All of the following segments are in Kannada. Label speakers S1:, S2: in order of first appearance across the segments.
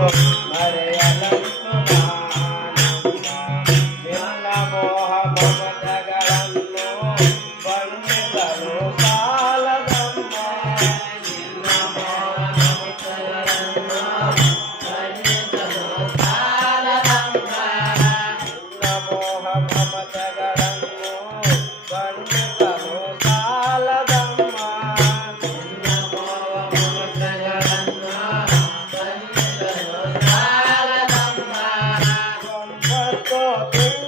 S1: María Thank.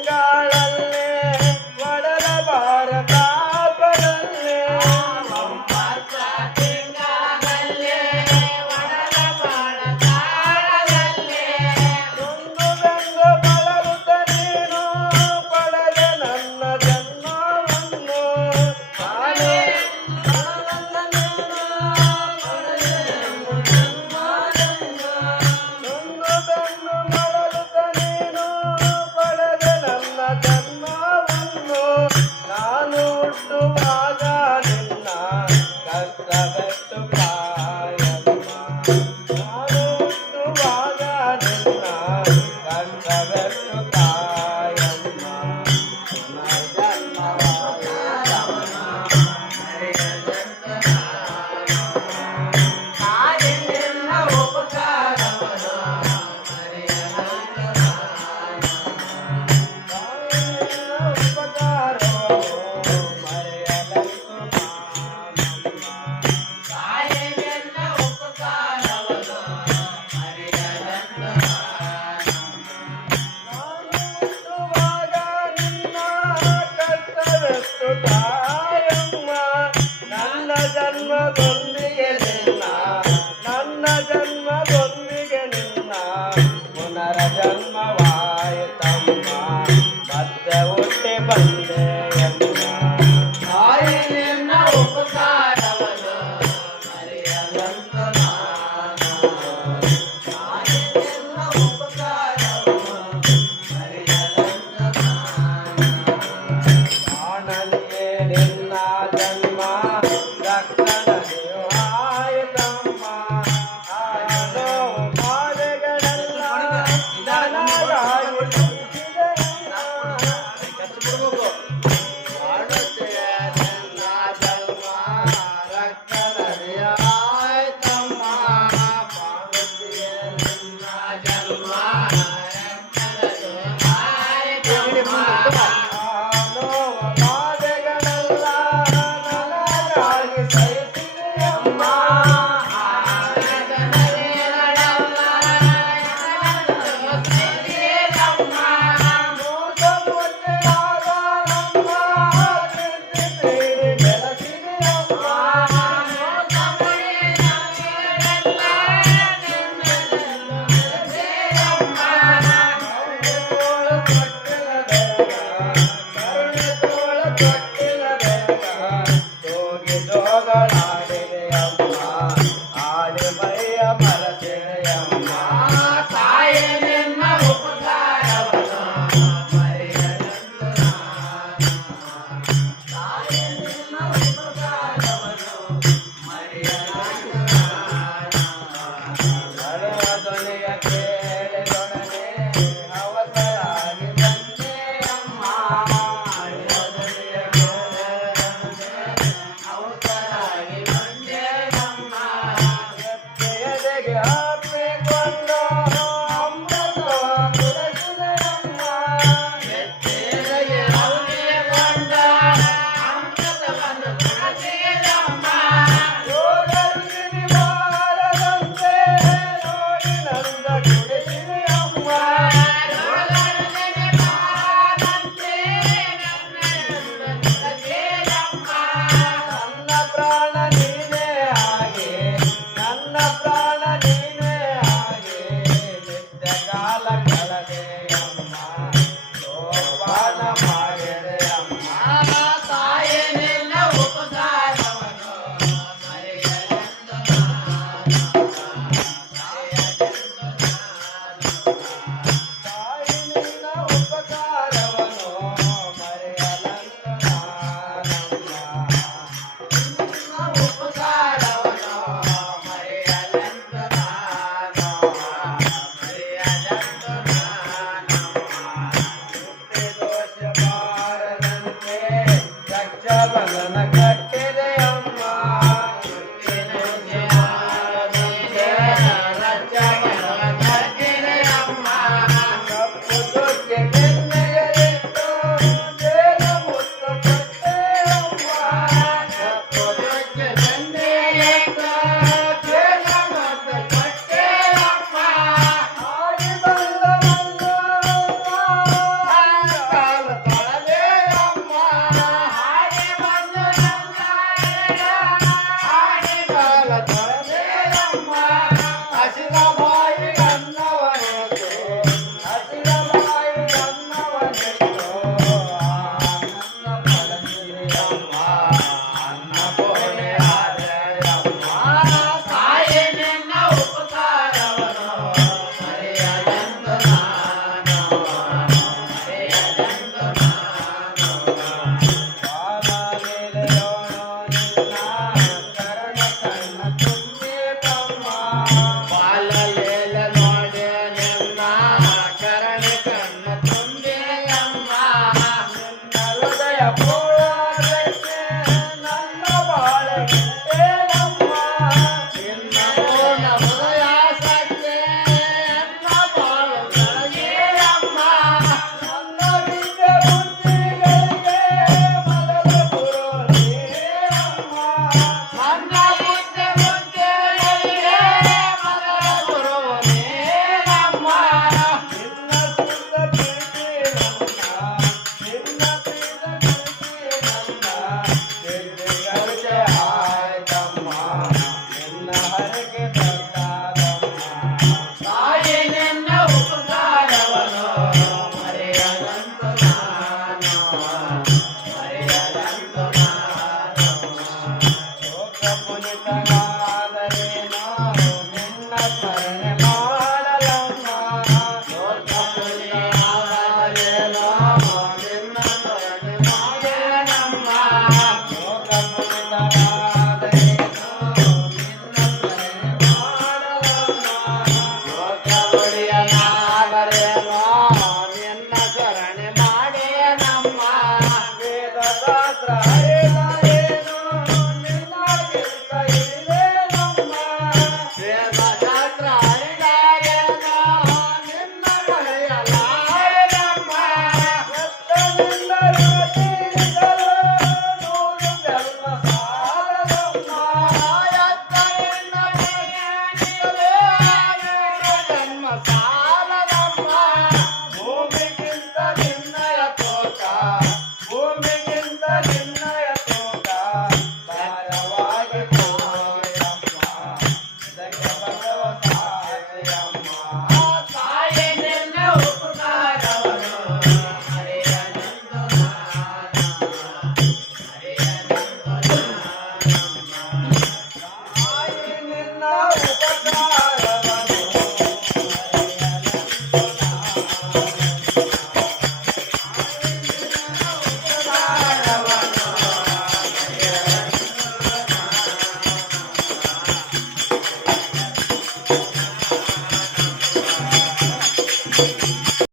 S1: ಜನ್ಮದೊಂದಿಗೆ ನಿನ್ನ ನನ್ನ ಜನ್ಮದೊಂದಿಗೆ ನಿನ್ನ. ಪುನರ ಜನ್ಮವಾಯಿತಮ್ಮ ಮತ್ತೆ ಹುಟ್ಟಿ ಬಂದೆ ತಾಯಿ ನಿನ್ನ ಉಪಕಾರವನ್ನು
S2: ಮರೆಯಲಂತ